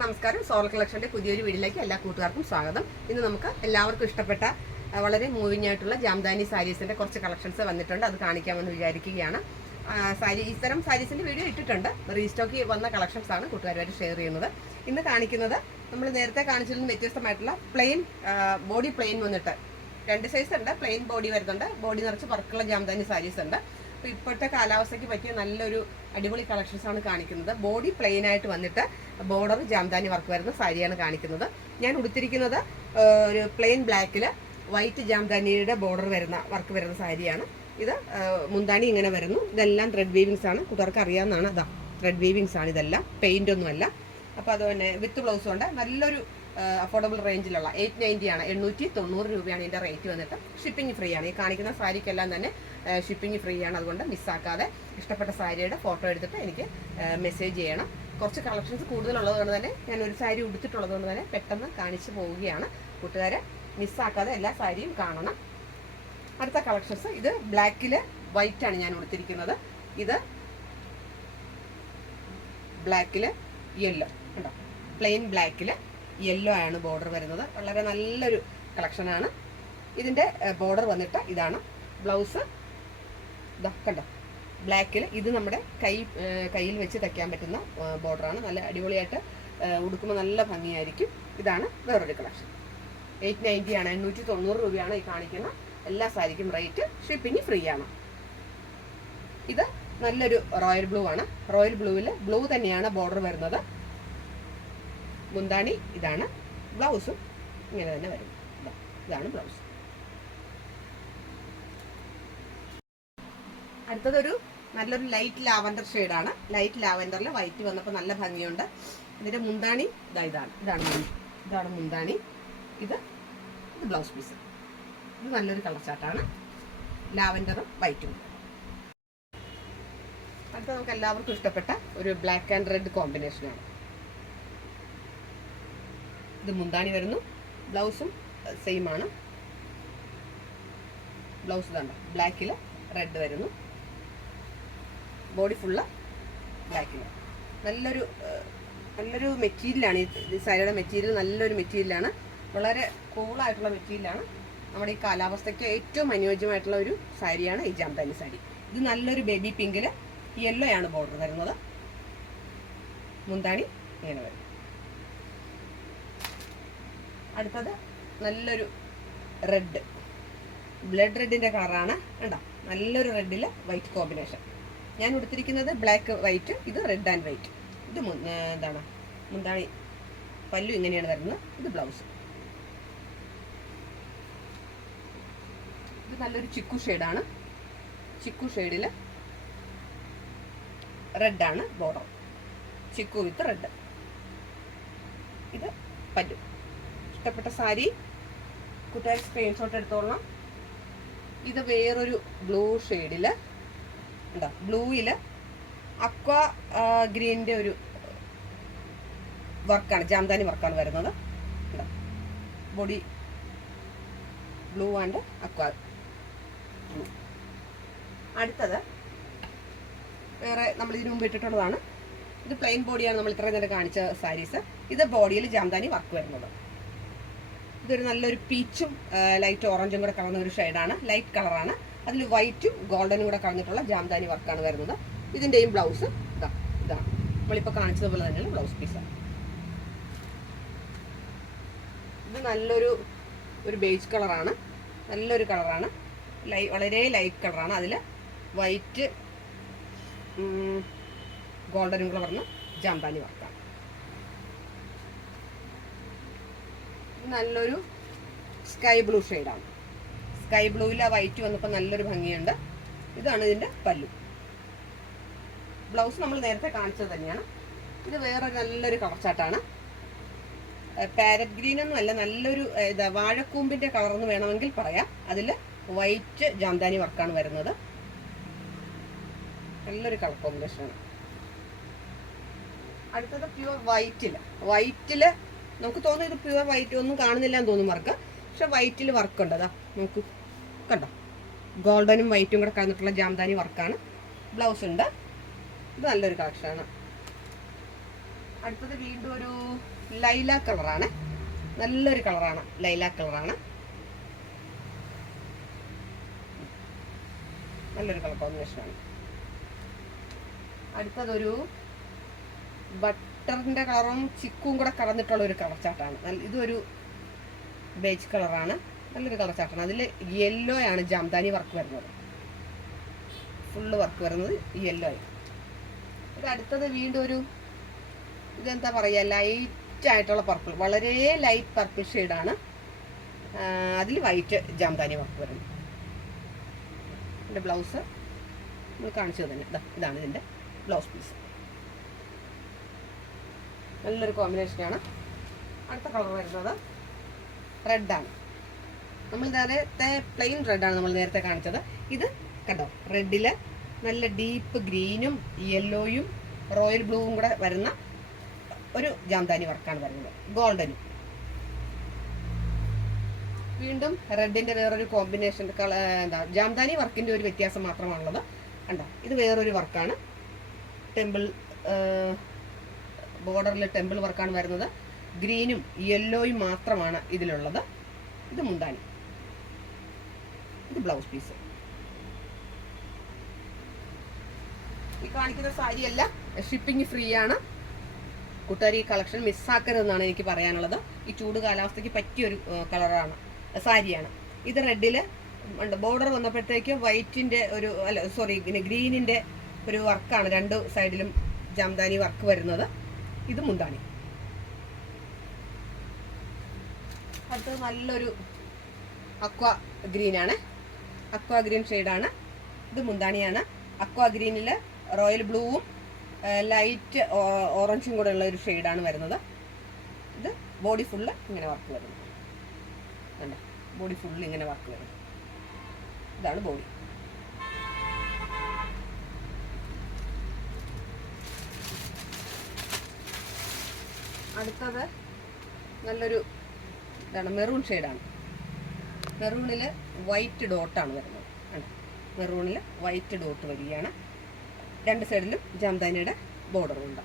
നമസ്കാരം. സോൾ കളക്ഷന്റെ പുതിയൊരു വീഡിയോയിലേക്ക് എല്ലാ കൂട്ടുകാർക്കും സ്വാഗതം. ഇന്ന് നമുക്ക് എല്ലാവർക്കും ഇഷ്ടപ്പെട്ട വളരെ മൂവിങ് ആയിട്ടുള്ള ജാംദാനി സാരീസിന്റെ കുറച്ച് കളക്ഷൻസ് വന്നിട്ടുണ്ട്. അത് കാണിക്കാമെന്ന് വിചാരിക്കുകയാണ്. ഇത്തരം സാരീസിന്റെ വീഡിയോ ഇട്ടിട്ടുണ്ട്. റീസ്റ്റോക്ക് വന്ന കളക്ഷൻസ് ആണ് കൂട്ടുകാരുമായിട്ട് ഷെയർ ചെയ്യുന്നത്. ഇന്ന് കാണിക്കുന്നത് നമ്മൾ നേരത്തെ കാണിച്ചതിൽ നിന്ന് വ്യത്യസ്തമായിട്ടുള്ള പ്ലെയിൻ ബോഡി പ്ലെയിൻ വന്നിട്ട് 2 സൈസ് ഉണ്ട്. പ്ലെയിൻ ബോഡി വരുന്നുണ്ട്, ബോഡി നിറച്ച് വർക്കുള്ള ജാംദാനി സാരീസ് ഉണ്ട്. അപ്പോൾ ഇപ്പോഴത്തെ കാലാവസ്ഥയ്ക്ക് പറ്റിയ നല്ലൊരു അടിപൊളി കളക്ഷൻസ് ആണ് കാണിക്കുന്നത്. ബോഡി പ്ലെയിൻ ആയിട്ട് വന്നിട്ട് ബോർഡർ ജാംദാനി വർക്ക് വരുന്ന സാരിയാണ് കാണിക്കുന്നത്. ഞാൻ ഉടുത്തിരിക്കുന്നത് ഒരു പ്ലെയിൻ ബ്ലാക്കിൽ വൈറ്റ് ജാംദാനിയുടെ ബോർഡർ വരുന്ന വർക്ക് വരുന്ന സാരിയാണ്. ഇത് മുന്താണി ഇങ്ങനെ വരുന്നു. ഇതെല്ലാം ത്രെഡ് വീവിങ്സ് ആണ്. കൂട്ടുകാർക്ക് അറിയാവുന്നതാണ്. അതാ ത്രെഡ് വീവിങ്സ് ആണ് ഇതെല്ലാം, പെയിന്റ് ഒന്നുമല്ല. അപ്പോൾ അത് തന്നെ വിത്ത് ബ്ലൗസും ഉണ്ട്. നല്ലൊരു അഫോർഡബിൾ റേഞ്ചിലുള്ള 890 ആണ്, 890 രൂപയാണ് ഇതിൻ്റെ റേറ്റ് വന്നിട്ട്. ഷിപ്പിംഗ് ഫ്രീ ആണ്. ഈ കാണിക്കുന്ന സാരിക്കെല്ലാം തന്നെ ഷിപ്പിംഗ് ഫ്രീ ആണ്. അതുകൊണ്ട് മിസ്സാക്കാതെ ഇഷ്ടപ്പെട്ട സാരിയുടെ ഫോട്ടോ എടുത്തിട്ട് എനിക്ക് മെസ്സേജ് ചെയ്യണം. കുറച്ച് കളക്ഷൻസ് കൂടുതലുള്ളത് കൊണ്ട് തന്നെ ഞാൻ ഒരു സാരി ഉടുത്തിട്ടുള്ളത് കൊണ്ട് തന്നെ പെട്ടെന്ന് കാണിച്ചു പോവുകയാണ്. കൂട്ടുകാരെ മിസ്സാക്കാതെ എല്ലാ സാരിയും കാണണം. അടുത്ത കളക്ഷൻസ് ഇത് ബ്ലാക്കിൽ വൈറ്റ് ആണ് ഞാൻ ഉടുത്തിരിക്കുന്നത്. ഇത് ബ്ലാക്കിൽ യെല്ലോ ഉണ്ടോ, പ്ലെയിൻ ബ്ലാക്കിൽ യെല്ലോ ആണ് ബോർഡർ വരുന്നത്. വളരെ നല്ലൊരു കളക്ഷനാണ്. ഇതിൻ്റെ ബോർഡർ വന്നിട്ട് ഇതാണ്. ബ്ലൗസ് ഇതാ കണ്ടോ, ബ്ലാക്കിൽ. ഇത് നമ്മുടെ കയ്യിൽ വെച്ച് തയ്ക്കാൻ പറ്റുന്ന ബോർഡറാണ്. നല്ല അടിപൊളിയായിട്ട് ഉടുക്കുമ്പോൾ നല്ല ഭംഗിയായിരിക്കും. ഇതാണ് വേറൊരു കളക്ഷൻ. 890 ആണ്, 890 രൂപയാണ് ഈ കാണിക്കുന്ന എല്ലാ സാരിക്കും റേറ്റ്. ഷിപ്പിംഗ് ഫ്രീ ആണ്. ഇത് നല്ലൊരു റോയൽ ബ്ലൂ ആണ്. റോയൽ ബ്ലൂവിൽ ബ്ലൂ തന്നെയാണ് ബോർഡർ വരുന്നത്. മുന്താണി ഇതാണ്. ബ്ലൗസും ഇങ്ങനെ തന്നെ വരും. ഇതാണ് ബ്ലൗസ്. അടുത്തതൊരു നല്ലൊരു ലൈറ്റ് ലാവൻഡർ ഷെയ്ഡാണ്. ലൈറ്റ് ലാവൻഡറിൽ വൈറ്റ് വന്നപ്പോൾ നല്ല ഭംഗിയുണ്ട്. ഇതിൻ്റെ മുന്താണി ഇതാണ് മുന്താണി. ഇത് ബ്ലൗസ് പീസ്. ഇത് നല്ലൊരു കളർ ചാർട്ടാണ്. ലാവൻഡറും വൈറ്റും. അടുത്ത നമുക്ക് എല്ലാവർക്കും ഇഷ്ടപ്പെട്ട ഒരു ബ്ലാക്ക് ആൻഡ് റെഡ് കോമ്പിനേഷനാണ്. ഇത് മുന്താണി വരുന്നു. ബ്ലൗസും സെയിം ആണ്. ബ്ലൗസ് ഇതാണ് ബ്ലാക്കിൽ റെഡ് വരുന്നു. ബോഡി ഫുള്ള് ബ്ലാക്കിൽ. നല്ലൊരു മെറ്റീരിയലാണ് ഈ സാരിയുടെ മെറ്റീരിയൽ. നല്ലൊരു മെറ്റീരിയലാണ്. വളരെ കൂളായിട്ടുള്ള മെറ്റീരിയലാണ്. നമ്മുടെ ഈ കാലാവസ്ഥയ്ക്ക് ഏറ്റവും അനുയോജ്യമായിട്ടുള്ള ഒരു സാരിയാണ് ഈ ജാംദാനി സാരി. ഇത് നല്ലൊരു ബേബി പിങ്കിൽ യെല്ലോ ആണ് ബോർഡർ വരുന്നത്. മുന്താണി ഇങ്ങനെ വരും. അടുത്തത് നല്ലൊരു റെഡ്, ബ്ലഡ് റെഡിൻ്റെ കളറാണ്. കണ്ടോ, നല്ലൊരു റെഡിൽ വൈറ്റ് കോമ്പിനേഷൻ. ഞാൻ ഉടുത്തിരിക്കുന്നത് ബ്ലാക്ക് വൈറ്റ്. ഇത് റെഡ് ആൻഡ് വൈറ്റ്. ഇത് എന്താണ് മുന്താണി, പല്ലു ഇങ്ങനെയാണ് വരുന്നത്. ഇത് ബ്ലൗസ്. ഇത് നല്ലൊരു ചിക്കു ഷെയ്ഡാണ്. ചിക്കു ഷെയ്ഡിൽ റെഡാണ് ബോർഡർ. Chikoo with red. ഇത് പല്ലു. ഇഷ്ടപ്പെട്ട സാരി കൂട്ടുകാർ സ്ക്രീൻഷോട്ട് എടുത്തോളണം. ഇത് വേറൊരു ബ്ലൂ ഷെയ്ഡിൽ ഉണ്ടോ, ബ്ലൂവിൽ അക്വാ ഗ്രീനിൻ്റെ ഒരു വർക്കാണ്, ജാംദാനി വർക്കാണ് വരുന്നത്. Body blue and aqua blue. അടുത്തത് വേറെ നമ്മൾ ഇതിനു മുമ്പ് ഇട്ടിട്ടുള്ളതാണ്. ഇത് പ്ലെയിൻ ബോഡിയാണ് നമ്മൾ ഇത്രയും നേരം കാണിച്ച സാരീസ്. ഇത് ബോഡിയിൽ ജാംദാനി വർക്ക് വരുന്നത്. ഇതൊരു നല്ലൊരു പീച്ചും ലൈറ്റ് ഓറഞ്ചും കൂടെ കളർന്ന ഒരു ഷെയ്ഡാണ്. ലൈറ്റ് കളറാണ്. അതിൽ വൈറ്റും ഗോൾഡനും കൂടെ കളഞ്ഞിട്ടുള്ള ജാംദാനി വർക്കാണ് വരുന്നത്. ഇതിൻ്റെയും ബ്ലൗസ് ഇതാണ് നമ്മളിപ്പോൾ കാണിച്ചതുപോലെ തന്നെയാണ് ബ്ലൗസ് പീസാണ്. ഇത് നല്ലൊരു ബേജ് കളറാണ്. നല്ലൊരു കളറാണ്. വളരെ ലൈറ്റ് കളറാണ്. അതിൽ വൈറ്റ് ഗോൾഡനും കൂടെ പറഞ്ഞ ജാംദാനി വർക്കാണ്. നല്ലൊരു സ്കൈ ബ്ലൂ ഷെയ്ഡാണ്. സ്കൈ ബ്ലൂവിൽ ആ വൈറ്റ് വന്നപ്പോൾ നല്ലൊരു ഭംഗിയുണ്ട്. ഇതാണ് ഇതിൻ്റെ പല്ലു. ബ്ലൗസ് നമ്മൾ നേരത്തെ കാണിച്ചത് തന്നെയാണ്. ഇത് വേറെ നല്ലൊരു കളർ ചാർട്ടാണ്. പാരറ്റ് ഗ്രീനൊന്നും അല്ല, നല്ലൊരു വാഴക്കൂമ്പിൻ്റെ കളർന്ന് വേണമെങ്കിൽ പറയാം. അതിൽ വൈറ്റ് ജാംദാനി വർക്കാണ് വരുന്നത്. നല്ലൊരു കളർ കോമ്പിനേഷനാണ്. അടുത്തത് പ്യുവർ വൈറ്റിൽ നമുക്ക് തോന്നുന്നു ഇത് പ്യുവർ വൈറ്റ് ഒന്നും കാണുന്നില്ല എന്ന് തോന്നും വർക്ക്. പക്ഷെ വൈറ്റിൽ വർക്കുണ്ട്. അതാ നമുക്ക് കണ്ടോ, ഗോൾഡനും വൈറ്റും കൂടെ കലർന്നിട്ടുള്ള ജാംദാനി വർക്കാണ്. ബ്ലൗസ് ഉണ്ട്. ഇത് നല്ലൊരു കളക്ഷനാണ്. അടുത്തത് വീണ്ടും ഒരു ലൈലാക്ക് കളറാണ്, നല്ലൊരു കളറാണ്, ലൈലാക്ക് കളറാണ്, നല്ലൊരു കളർ കോമ്പിനേഷനാണ്. അടുത്തതൊരു ബട്ടറിൻ്റെ കളറും ചിക്കും കൂടെ കലർന്നിട്ടുള്ള ഒരു കളർ ചാർട്ടാണ്. ഇതൊരു ബേജ് കളറാണ്, നല്ലൊരു കളർ ചാർട്ടാണ്. അതിൽ യെല്ലോ ആണ് ജാംദാനി വർക്ക് വരുന്നത്, ഫുള്ള് വർക്ക് വരുന്നത് യെല്ലോ ആണ്. ഇത് അടുത്തത് വീണ്ടും ഒരു ഇതെന്താ പറയുക, ലൈറ്റ് ആയിട്ടുള്ള പർപ്പിൾ, വളരെ ലൈറ്റ് പർപ്പിൾ ഷെയ്ഡാണ്. അതിൽ വൈറ്റ് ജാംദാനി വർക്ക് വരുന്നു. ഇതിൻ്റെ ബ്ലൗസ് നമ്മൾ കാണിച്ചത് തന്നെ, ഇതാണ് ഇതിൻ്റെ ബ്ലൗസ് പീസ്. നല്ലൊരു കോമ്പിനേഷനാണ്. അടുത്ത കളർ വരുന്നത് റെഡാണ്. നമ്മൾ നേരത്തെ പ്ലെയിൻ റെഡാണ് നമ്മൾ നേരത്തെ കാണിച്ചത്. ഇത് കണ്ടോ, റെഡിൽ നല്ല ഡീപ്പ് ഗ്രീനും യെല്ലോയും റോയൽ ബ്ലൂവും കൂടെ വരുന്ന ഒരു ജാംദാനി വർക്കാണ് വരുന്നത്, ഗോൾഡനും. വീണ്ടും റെഡിൻ്റെ വേറൊരു കോമ്പിനേഷൻ എന്താ ജാംദാനി വർക്കിൻ്റെ ഒരു വ്യത്യാസം മാത്രമാണുള്ളത്. കണ്ടോ, ഇത് വേറൊരു വർക്കാണ്, ടെമ്പിൾ ബോർഡറിൽ ടെമ്പിൾ വർക്കാണ് വരുന്നത്. ഗ്രീനും യെല്ലോയും മാത്രമാണ് ഇതിലുള്ളത്. ഇത് മുന്താണി, ഇത് ബ്ലൗസ് പീസ്. ഈ കാണിക്കുന്ന സാരിയല്ല, ഷിപ്പിംഗ് ഫ്രീ ആണ്. കൂട്ടുകാർ ഈ കളക്ഷൻ മിസ്സാക്കരുതെന്നാണ് എനിക്ക് പറയാനുള്ളത്. ഈ ചൂട് കാലാവസ്ഥയ്ക്ക് പറ്റിയൊരു കളറാണ്, സാരിയാണ്. ഇത് റെഡിൽ ബോർഡർ വന്നപ്പോഴത്തേക്ക് വൈറ്റിൻ്റെ ഒരു ഗ്രീനിൻ്റെ ഒരു വർക്കാണ് രണ്ട് സൈഡിലും ജാംദാനി വർക്ക് വരുന്നത്. ഇത് മുന്താണി. അടുത്തത് നല്ലൊരു അക്വാ ഗ്രീനാണ്, അക്വാ ഗ്രീൻ ഷെയ്ഡാണ്. ഇത് മുന്താണിയാണ്. അക്വാ ഗ്രീനിൽ റോയൽ ബ്ലൂവും ലൈറ്റ് ഓറഞ്ചും കൂടെ ഉള്ള ഒരു ഷെയ്ഡാണ് വരുന്നത്. ഇത് ബോഡി ഫുള്ള് ഇങ്ങനെ വർക്ക് വരുന്നത്, കണ്ടോ, ബോഡി ഫുള്ള് ഇങ്ങനെ വർക്ക് വരുന്നത്. ഇതാണ് ബോഡി. അടുത്തത് നല്ലൊരു ഇതാണ്, മെറൂൺ ഷെയ്ഡാണ്. മെറൂണിൽ വൈറ്റ് ഡോട്ടാണ് വരുന്നത്. മെറൂണിൽ വൈറ്റ് ഡോട്ട് വരികയാണ്. രണ്ട് സൈഡിലും ജാംദാനിയുടെ ബോർഡറുണ്ട്.